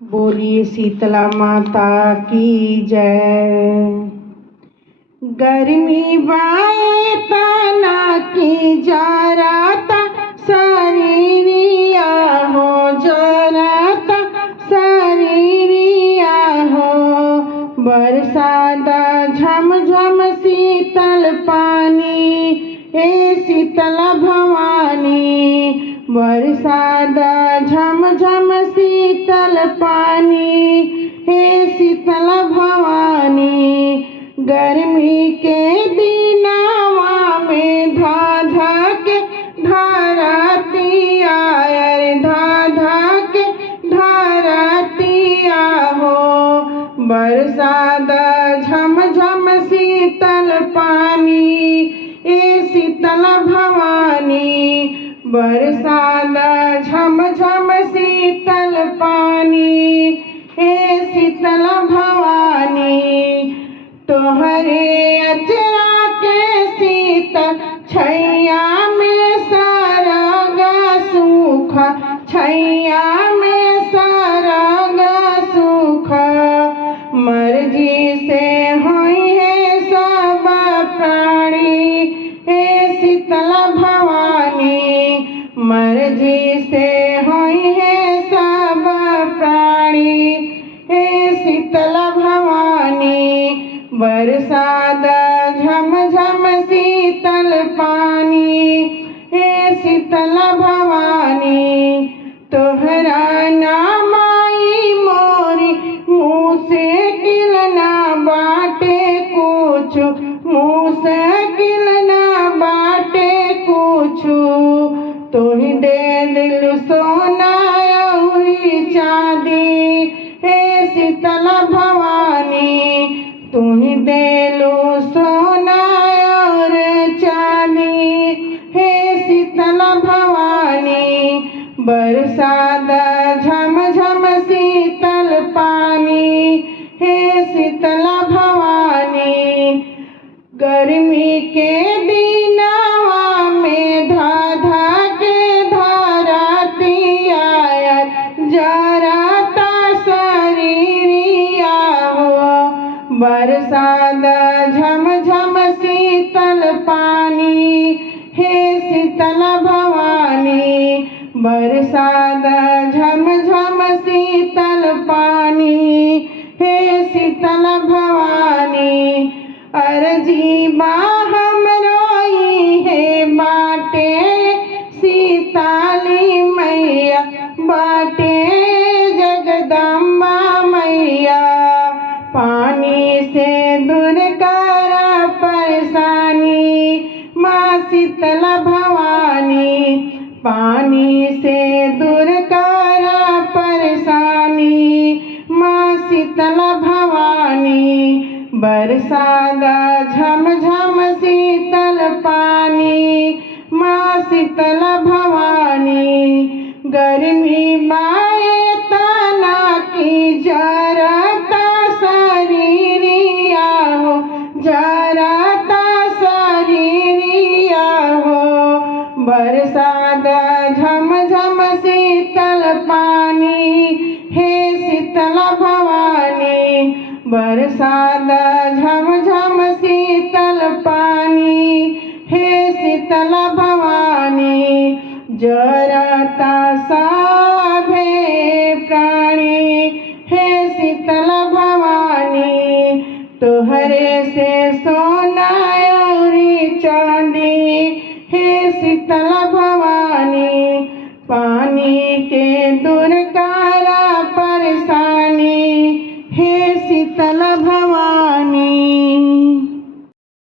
बोलिए शीतला माता की जय। गर्मी बाए तना की जराता शरीरिया हो, जराता शरीरिया हो। बरसादा झम झम शीतल पानी, ए शीतला भवानी। बरसादा झम झम शीतल पानी, हे शीतला भवानी। गर्मी के दिनवा में धा धा के धरतिया, अरे धा धा के धरतिया हो। बरसादा झम झम शीतल पानी, ए शीतला भवानी। बरसादा झम झम शीतल पानी, हे शीतला भवानी। तोहरे अचरा के शीतल छैया में सरग सुख, छैया में सरग सुख। मर्जी से होई है सब प्राणी, हे शीतला भवानी। मर्जी से होई है सब प्राणी, हे शीतला भवानी। बरसादा झम झम शीतल पानी, हे शीतला भवानी। तोहरा नाम आई मोरी मुँह से किलना बाटे कुछ, मुँह से किलना बाटे कुछ। तुही दे दिल सोना औरी चांदी, हे शीतला भवानी। तुही देलो सोना और चांदी, हे शीतला भवानी। बरसादा झम झम शीतल पानी, हे शीतला भवानी। गर्मी के दिनवा में धा धा के धरतिया, जराता शरीरिया हो। बरसादा झम झम शीतल पानी, हे शीतला भवानी। बरसादा झम झम शीतल पानी, हे शीतला भवानी। अर्जी बा हमरोई है बाटे सीताली मैया, बाटे जगदम्बा मैया। पानी से दूर कर परेशानी, माँ शीतला भवानी। पानी से दूर कर परेशानी, माँ शीतला भवानी। बरसादा झम झम शीतल पानी, माँ शीतला भवानी। गर्मी बाए तना की जराता शरीरिया हो, जराता शरीरिया हो। बरसादा झम झम शीतल पानी, हे शीतला भवानी। बरसादा झम झम शीतल पानी, हे शीतला भवानी। जराता सभे प्राणी, हे शीतला भवानी। तोहरे से सोना औरी चांदी, हे शीतला भवानी।